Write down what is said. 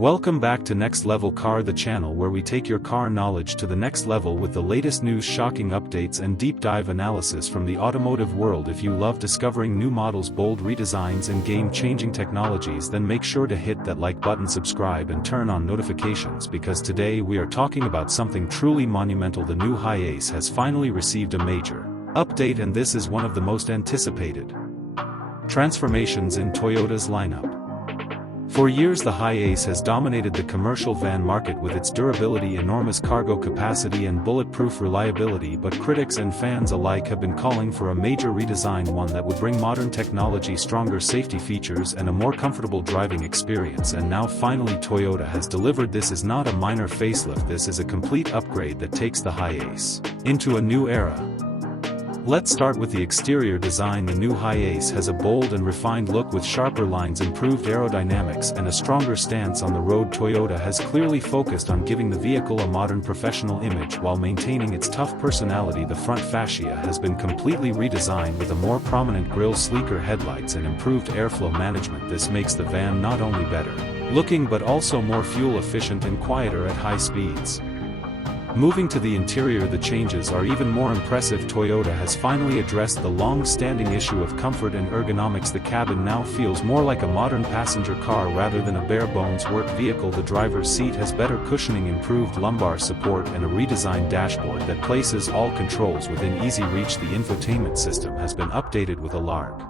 Welcome back to Next Level Car, the channel where we take your car knowledge to the next level with the latest news, shocking updates and deep dive analysis from the automotive world. If you love discovering new models, bold redesigns and game-changing technologies, then make sure to hit that like button, subscribe and turn on notifications, because today we are talking about something truly monumental. The new HiAce has finally received a major update, and this is one of the most anticipated transformations in Toyota's lineup. For years the HiAce has dominated the commercial van market with its durability, enormous cargo capacity and bulletproof reliability, but critics and fans alike have been calling for a major redesign, one that would bring modern technology, stronger safety features and a more comfortable driving experience. And now finally Toyota has delivered. This is not a minor facelift, this is a complete upgrade that takes the HiAce into a new era. Let's start with the exterior design. The new HiAce has a bold and refined look with sharper lines, improved aerodynamics and a stronger stance on the road. Toyota has clearly focused on giving the vehicle a modern, professional image while maintaining its tough personality. The front fascia has been completely redesigned with a more prominent grille, sleeker headlights and improved airflow management. This makes the van not only better looking but also more fuel efficient and quieter at high speeds. Moving to the interior, the changes are even more impressive. Toyota has finally addressed the long-standing issue of comfort and ergonomics. The cabin now feels more like a modern passenger car rather than a bare-bones work vehicle. The driver's seat has better cushioning, improved lumbar support and a redesigned dashboard that places all controls within easy reach. The infotainment system has been updated with a large